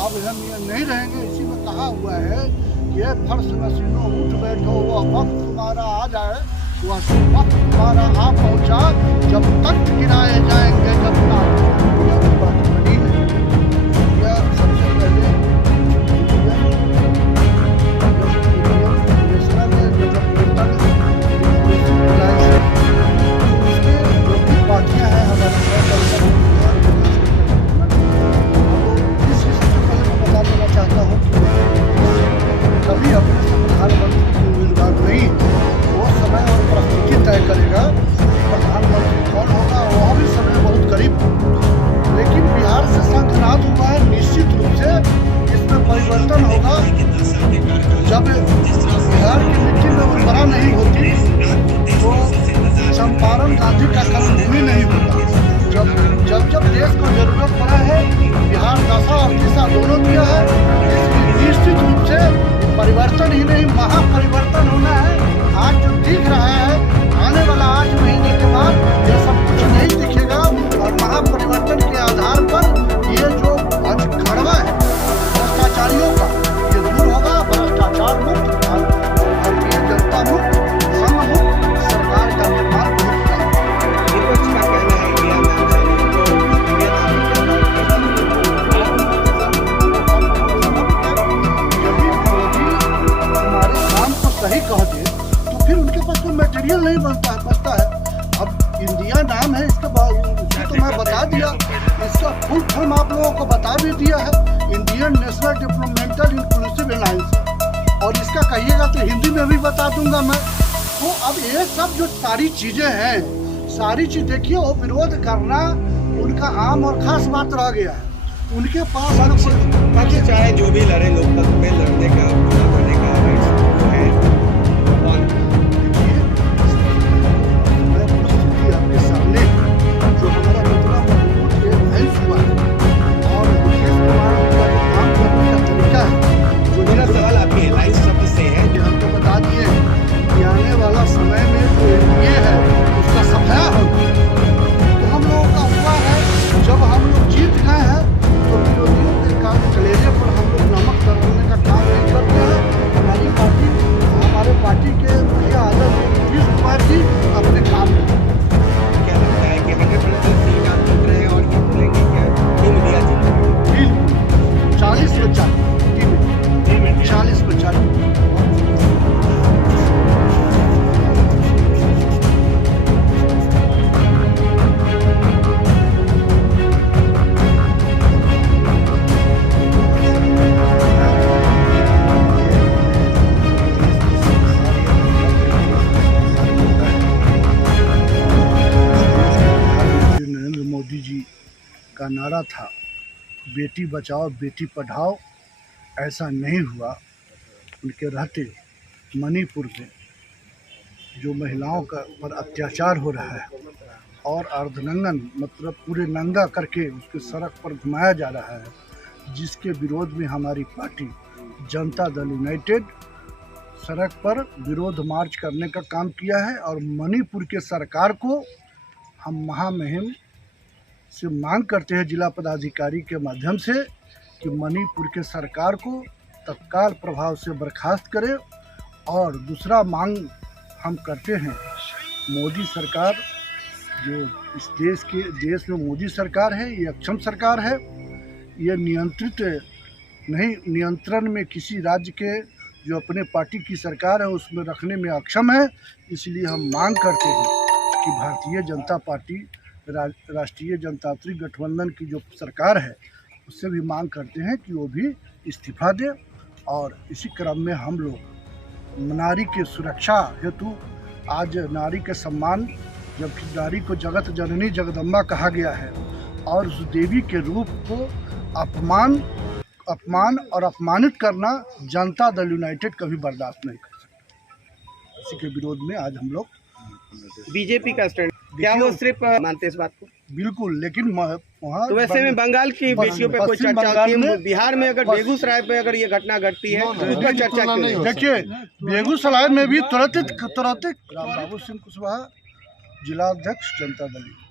अब हम ये नहीं रहेंगे। इसी में कहा हुआ है कि ये फर्श नसीनो उठ बैठो, वह वक्त तुम्हारा आ जाए, वह वक्त तुम्हारा आ पहुँचा, जब तक गिराए जाएंगे जब यह बात बनी है। यह सबसे पहले पार्टियां हैं हमारे चाहता हूँ कि कभी अपने से प्रधानमंत्री की उम्मीदवार नहीं, वो समय और परिस्थिति तय करेगा प्रधानमंत्री कौन होगा। वह भी समय बहुत करीब, लेकिन बिहार से शंखनाद हुआ है। निश्चित रूप से इसमें परिवर्तन होगा। जब बिहार की मिट्टी में उर्वरा नहीं होती तो चंपारण गांधी का कर्मभूमि नहीं होता। जब देश को जरूरत पड़ा है, बिहार दशा और दिशा दोनों दिया है। इसलिए निश्चित रूप से परिवर्तन ही नहीं, महापरिवर्तन होना है। आज जो दिख रहा है, आने वाला 8 महीने के बाद यह सब कुछ नहीं दिखेगा और महापरिवर्तन के आधार पर ये जो आज खड़वा है भ्रष्टाचारियों का, ये दूर होगा। भ्रष्टाचार मुक्त भारतीय जनता मुक्त, संघ मुक्त सरकार का निर्माण विपक्ष का कहना है कि सही कह दे तो फिर उनके पास कोई मटेरियल नहीं बचता है। अब इंडिया नाम है इसके तो मैं बता दिया, इसका फुल फॉर्म आप लोगों को बता भी दिया है, Indian national developmental inclusive alliance. और इसका कहिएगा तो हिंदी में भी बता दूंगा मैं। तो अब ये सब जो सारी चीजें हैं, सारी चीज देखिए, वो विरोध करना उनका आम और खास बात रह गया है। उनके पास पक्ष चाहे जो भी लड़े, लोकतंत्र में लड़ने का करने का है। आपके सामने जो हमारा हुआ और काम करने का तरीका है, जो मेरा सवाल आपके एलायंस शब्द से है कि हम तो बता दिए कि आने वाला समय में जो ये है उसका सफाया होगा। तो हम लोगों का हुआ है, जब हम लोग जीत गए हैं तो विरोधियों के काम कलेजे पर हम लोग नमक करने का काम नहीं करते हैं। हमारे पार्टी के मुखिया आदरणीय नीतीश कुमार जी अपने काम में क्या लगता है कि 100% सीट आप जीत रहे हैं और ये बोलेंगे क्या टीम इंडिया जीत? बिल्कुल 40 में 40 में 40। मोदी जी का नारा था बेटी बचाओ बेटी पढ़ाओ, ऐसा नहीं हुआ। उनके रहते मणिपुर में जो महिलाओं का पर अत्याचार हो रहा है और अर्धनंगन मतलब पूरे नंगा करके उसके सड़क पर घुमाया जा रहा है, जिसके विरोध में हमारी पार्टी जनता दल यूनाइटेड सड़क पर विरोध मार्च करने का काम किया है। और मणिपुर के सरकार को हम महामहिम से मांग करते हैं जिला पदाधिकारी के माध्यम से कि मणिपुर के सरकार को तत्काल प्रभाव से बर्खास्त करे। और दूसरा मांग हम करते हैं, मोदी सरकार जो इस देश में मोदी सरकार है, ये अक्षम सरकार है। ये नियंत्रण में किसी राज्य के जो अपने पार्टी की सरकार है उसमें रखने में अक्षम है। इसलिए हम मांग करते हैं कि भारतीय जनता पार्टी राष्ट्रीय जनतांत्रिक गठबंधन की जो सरकार है उससे भी मांग करते हैं कि वो भी इस्तीफा दे। और इसी क्रम में हम लोग नारी की सुरक्षा हेतु आज नारी के सम्मान, जबकि नारी को जगत जननी जगदम्बा कहा गया है और उस देवी के रूप को अपमान और अपमानित करना जनता दल यूनाइटेड कभी बर्दाश्त नहीं कर सकता। इसी के विरोध में आज हम लोग बीजेपी का स्टैंड क्या वो सिर्फ मानते इस बात को? बिल्कुल, लेकिन वहाँ तो वैसे में बंगाल की विषयों पे कोई चर्चा होती है, बिहार में अगर बेगूसराय पे अगर ये घटना घटती है तो इस पर चर्चा क्यों नहीं? देखिए, बेगूसराय में भी तुरंत राम बाबू सिंह कुशवाहा जिला अध्यक्ष जनता दल।